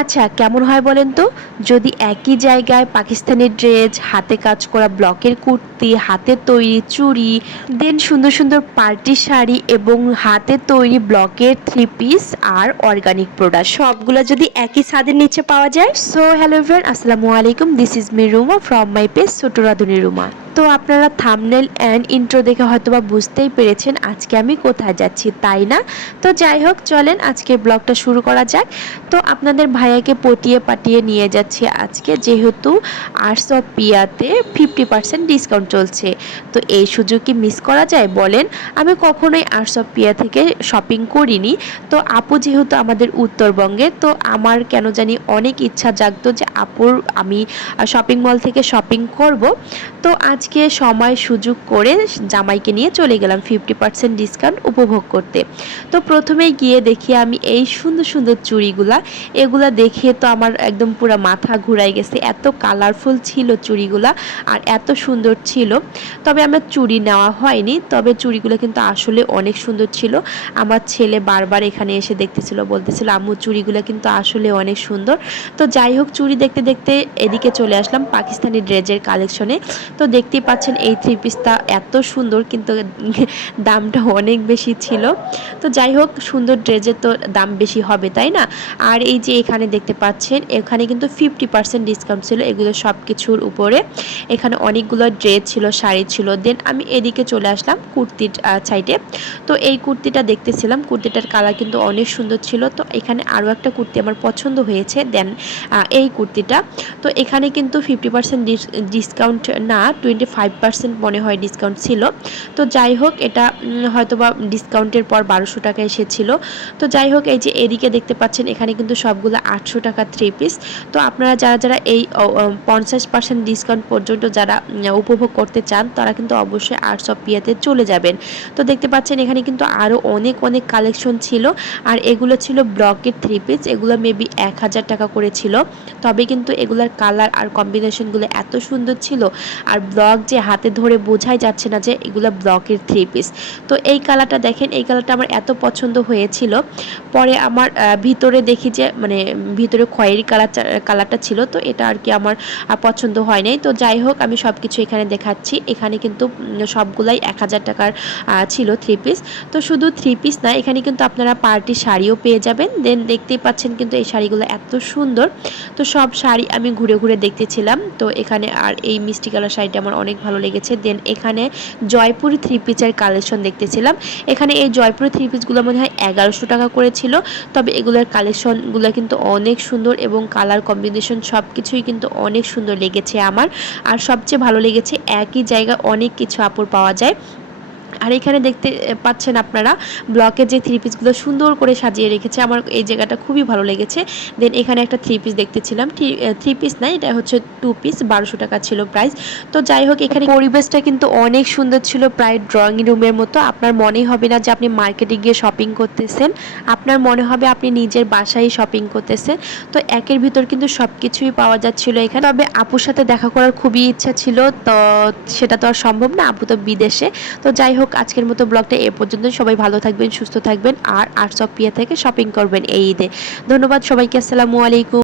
আচ্ছা, কেমন হয় বলেন তো? যদি একই জায়গায় পাকিস্তানি ড্রেস, হাতে কাজ করা ব্লকের কুর্তি, হাতের তৈরি চুড়ি, দেন সুন্দর সুন্দর পার্টি শাড়ি এবং হাতের তৈরি ব্লকের থ্রি পিস আর অর্গানিক প্রোডাক্ট সবগুলো যদি একই ছাদের নিচে পাওয়া যায়। সো হ্যালো এভরিওয়ান, আসসালামু আলাইকুম, this is me Ruma from my page ছোট রাঁধুনি রুমা। তো আপনারা থাম্বনেল অ্যান্ড ইন্ট্রো দেখে হয়তোবা বুঝতেই পেরেছেন আজকে আমি কোথায় যাচ্ছি, তাই না? তো যাই হোক, চলেন আজকের ব্লগটা শুরু করা যাক। তো আপনাদের ভাইয়াকে পটিয়ে পাঠিয়ে নিয়ে যাচ্ছি আজকে, যেহেতু আর্টস অফ পিয়াতে 50% ডিসকাউন্ট চলছে। তো এই সুযোগ কি মিস করা যায় বলেন? আমি কখনোই আর্টস অফ পিয়া থেকে শপিং করিনি। তো আপু যেহেতু আমাদের উত্তরবঙ্গে, তো আমার কেন জানি অনেক ইচ্ছা জাগতো যে আপুর আমি শপিং মল থেকে শপিং করব। তো আজকে সময় সুযোগ করে জামাইকে নিয়ে চলে গেলাম 50% ডিসকাউন্ট উপভোগ করতে। তো প্রথমেই গিয়ে দেখি আমি এই সুন্দর সুন্দর চুড়িগুলা, এগুলা দেখে তো আমার একদম পুরো মাথা ঘুরাই গেছে। এত কালারফুল ছিল চুড়িগুলা আর এত সুন্দর ছিল। তবে আমার চুড়ি নেওয়া হয়নি, তবে চুড়িগুলো কিন্তু আসলে অনেক সুন্দর ছিল। আমার ছেলে বারবার এখানে এসে দেখতেছিল, বলতেছিল আম্মু চুড়িগুলো কিন্তু আসলে অনেক সুন্দর। তো যাই হোক, চুড়ি দেখতে দেখতে এদিকে চলে আসলাম পাকিস্তানি ড্রেসের কালেকশনে। তো দেখতেই পাচ্ছেন এই থ্রি পিসটা এত সুন্দর, কিন্তু দামটা অনেক বেশি ছিল। তো যাই হোক, সুন্দর ড্রেসের তো দাম বেশি হবে, তাই না? আর এই যে এখানে দেখতে পাচ্ছেন, এখানে কিন্তু 50% ডিসকাউন্ট ছিল এগুলো সব কিছুর উপরে। এখানে অনেকগুলো ড্রেস ছিল, শাড়ি ছিল। দেন আমি এদিকে চলে আসলাম কুর্তির সাইডে। তো এই কুর্তিটা দেখতেছিলাম, কুর্তিটার কালার কিন্তু অনেক সুন্দর ছিল। তো এখানে আরও একটা কুর্তি আমার পছন্দ হয়েছে, দেন এই কুর্তিটা। তো এখানে কিন্তু 50% ডিসকাউন্ট না, 25% মনে হয় ডিসকাউন্ট ছিল। তো যাই হোক, এটা হয়তোবা ডিসকাউন্টের পর 1200 টাকা এসেছিল। তো যাই হোক, এই যে এদিকে দেখতে পাচ্ছেন এখানে কিন্তু সবগুলো 800 টাকা থ্রি পিস। তো আপনারা যারা যারা এই 50% ডিসকাউন্ট পর্যন্ত যারা উপভোগ করতে চান, তারা কিন্তু অবশ্যই আর্টস অফ পিয়াতে চলে যাবেন। তো দেখতে পাচ্ছেন এখানে কিন্তু আরও অনেক অনেক কালেকশন ছিল। আর এগুলো ছিল ব্লকের থ্রি পিস, এগুলো মেবি 1000 টাকা করে ছিল। তবে কিন্তু এগুলার কালার আর কম্বিনেশনগুলো এত সুন্দর ছিল। আর ব্লক যে হাতে ধরে বোঝাই যাচ্ছে না যে এগুলো ব্লকের থ্রি পিস। তো এই কালারটা দেখেন, এই কালারটা আমার এত পছন্দ হয়েছিল। পরে আমার ভিতরে দেখি যে মানে ভিতরে খয়েরি কালারটা ছিল, তো এটা আর কি আমার পছন্দ হয় নাই। তো যাই হোক, আমি সব কিছু এখানে দেখাচ্ছি। এখানে কিন্তু সবগুলাই 1000 টাকার ছিল থ্রি পিস। তো শুধু থ্রি পিস না, এখানে কিন্তু আপনারা পার্টি শাড়িও পেয়ে যাবেন। দেন দেখতেই পাচ্ছেন কিন্তু এই শাড়িগুলো এত সুন্দর। তো সব শাড়ি আমি ঘুরে ঘুরে দেখতেছিলাম। তো এখানে আর এই মিষ্টি কালার শাড়িটা আমার অনেক ভালো লেগেছে। দেন এখানে জয়পুরি থ্রি পিসের কালেকশন দেখতেছিলাম। এখানে এই জয়পুরি থ্রি পিসগুলো মনে হয় 1100 টাকা করেছিল। তবে এগুলোর কালেকশনগুলো কিন্তু অনেক সুন্দর এবং কালার কম্বিনেশন সব কিছুই কিন্তু অনেক সুন্দর লেগেছে আমার। আর সবচেয়ে ভালো লেগেছে একই জায়গায় অনেক কিছু কাপড় পাওয়া যায়। আর এখানে দেখতে পাচ্ছেন আপনারা ব্লকের যে থ্রি পিসগুলো সুন্দর করে সাজিয়ে রেখেছে, আমার এই জায়গাটা খুবই ভালো লেগেছে। দেন এখানে একটা থ্রি পিস দেখতেছিলাম, থ্রি পিস না, এটা হচ্ছে টু পিস, 1200 টাকা ছিল প্রাইস। তো যাই হোক, এখানে পরিবেশটা কিন্তু অনেক সুন্দর ছিল, প্রায় ড্রয়িং রুমের মতো। আপনার মনেই হবে না যে আপনি মার্কেটে গিয়ে শপিং করতেছেন, আপনার মনে হবে আপনি নিজের বাসায় শপিং করতেছেন। তো একের ভিতর কিন্তু সব কিছুই পাওয়া যাচ্ছিল এখানে। তবে আপুর সাথে দেখা করার খুবই ইচ্ছা ছিল, তো সেটা তো আর সম্ভব না, আপু তো বিদেশে। তো যাই হোক, আজকের মতো ব্লগটা এ পর্যন্ত। সবাই ভালো থাকবেন, সুস্থ থাকবেন আর আর্টস অফ পিয়া থেকে শপিং করবেন এই ঈদে। ধন্যবাদ সবাইকে, আসসালামু আলাইকুম।